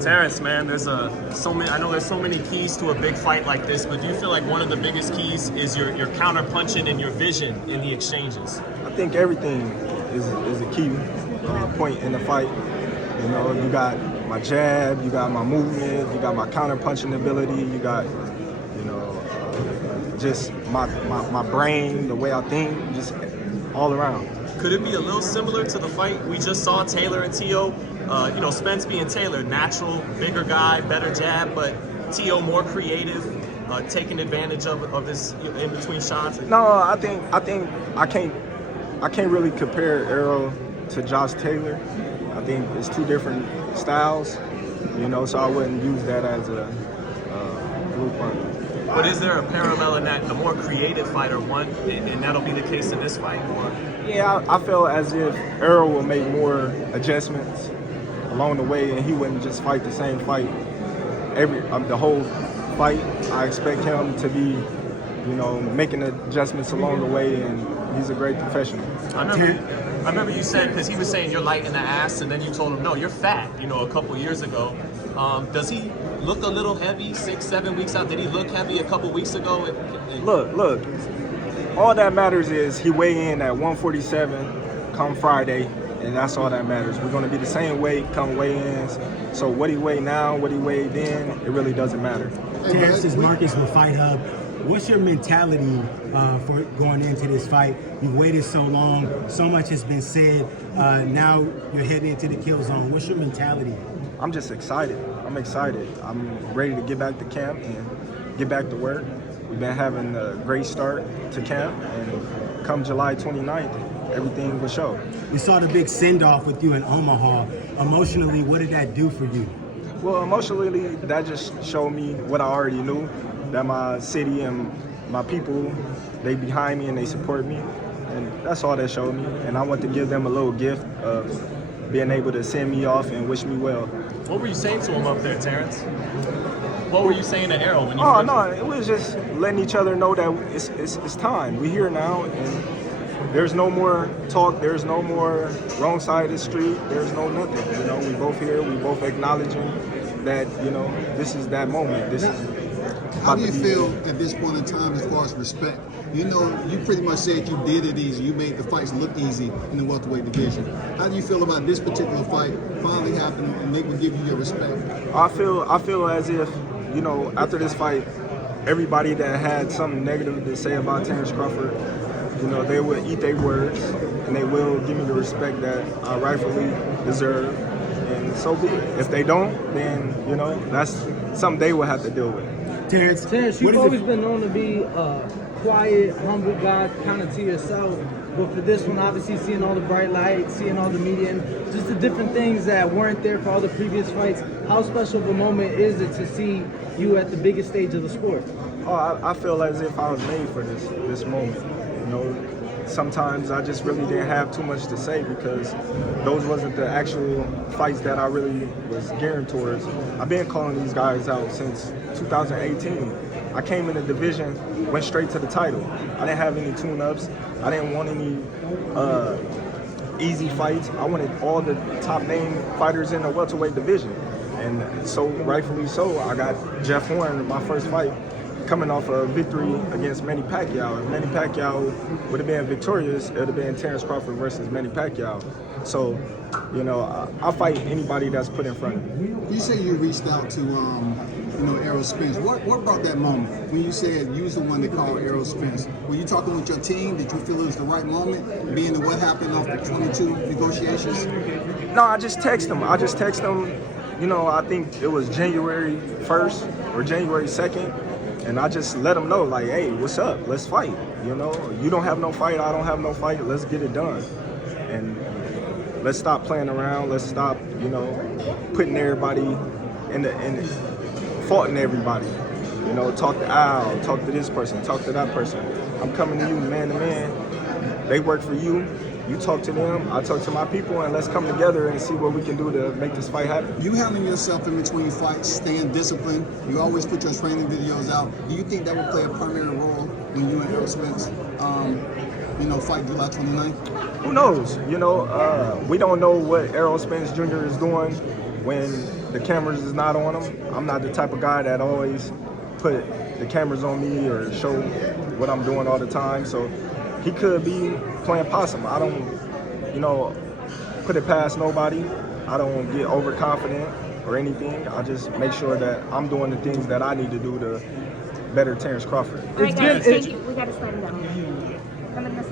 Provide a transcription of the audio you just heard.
Terence, man, I know there's so many keys to a big fight like this, but do you feel like one of the biggest keys is your counter punching and your vision in the exchanges? I think everything is a key point in the fight. You know, you got my jab, you got my movement, you got my counter punching ability, you got, you know, just my brain, the way I think, just all around. Could it be a little similar to the fight we just saw, Taylor and T.O.? You know, Spence being Taylor, natural, bigger guy, better jab, but T.O. more creative, taking advantage of his in-between shots. No, I think I can't really compare Errol to Josh Taylor. I think it's two different styles, you know, so I wouldn't use that as a blueprint. But is there a parallel in that the more creative fighter won, and that'll be the case in this fight? Or? Yeah, I feel as if Errol will make more adjustments along the way, and he wouldn't just fight the same fight the whole fight. I expect him to be, you know, making adjustments along the way, and he's a great professional. I remember you said, because he was saying you're light in the ass, and then you told him, no, you're fat, you know, a couple years ago. Does he look a little heavy 6-7 weeks out? Did he look heavy a couple weeks ago? Look, all that matters is he weigh in at 147 come Friday, and that's all that matters. We're going to be the same weight come weigh-ins. So what he weigh now, what he weighed then, it really doesn't matter. Terence, Marcus will fight up. What's your mentality for going into this fight? You've waited so long, so much has been said. Now you're heading into the kill zone. What's your mentality? I'm just excited. I'm excited. I'm ready to get back to camp and get back to work. We've been having a great start to camp, and come July 29th, everything will show. We saw the big send-off with you in Omaha. Emotionally, what did that do for you? Well, emotionally, that just showed me what I already knew, that my city and my people, they behind me and they support me. And that's all that showed me. And I want to give them a little gift of being able to send me off and wish me well. What were you saying to him up there, Terence? What were you saying to Errol when you no, it was just letting each other know that it's time. We're here now, and there's no more talk, there's no more wrong side of the street, there's no nothing. You know, we both here, we both acknowledging that, you know, this is that moment. How do you feel at this point in time as far as respect? You know, you pretty much said you did it easy. You made the fights look easy in the welterweight division. How do you feel about this particular fight finally happening and they will give you your respect? I feel as if, you know, after this fight, everybody that had something negative to say about Terence Crawford, you know, they will eat their words and they will give me the respect that I rightfully deserve. And so be it. If they don't, then, you know, that's something they will have to deal with. Terence, you've always been known to be a quiet, humble guy, kind of to yourself. But for this one, obviously seeing all the bright lights, seeing all the media, and just the different things that weren't there for all the previous fights, how special of a moment is it to see you at the biggest stage of the sport? Oh, I feel as if I was made for this moment. You know, sometimes I just really didn't have too much to say because those wasn't the actual fights that I really was gearing towards. I've been calling these guys out since 2018. I came in the division, went straight to the title. I didn't have any tune-ups. I didn't want any easy fights. I wanted all the top name fighters in the welterweight division. And so rightfully so, I got Jeff Horn in my first fight, coming off a victory against Manny Pacquiao. If Manny Pacquiao would have been victorious, it would have been Terence Crawford versus Manny Pacquiao. So, you know, I'll fight anybody that's put in front of me. You say you reached out to, you know, Errol Spence. What brought that moment when you said you was the one that called Errol Spence? Were you talking with your team? Did you feel it was the right moment, being that what happened off the 22 negotiations? No, I just text him. You know, I think it was January 1st or January 2nd. And I just let him know, like, hey, what's up? Let's fight. You know, you don't have no fight, I don't have no fight. Let's get it done. And let's stop playing around. Let's stop, you know, putting everybody in faulting everybody. You know, talk to Al, talk to this person, talk to that person. I'm coming to you man to man. They work for you. You talk to them, I talk to my people, and let's come together and see what we can do to make this fight happen. You handling yourself in between fights, staying disciplined. You always put your training videos out. Do you think that will play a primary role when you and Errol Spence fight July 29th? Who knows? We don't know what Errol Spence Jr. is doing when the cameras is not on him. I'm not the type of guy that always put the cameras on me or show what I'm doing all the time. So he could be playing possum. I don't, put it past nobody. I don't get overconfident or anything. I just make sure that I'm doing the things that I need to do to better Terence Crawford. All right, guys, thank you. We got to slow down. Come in this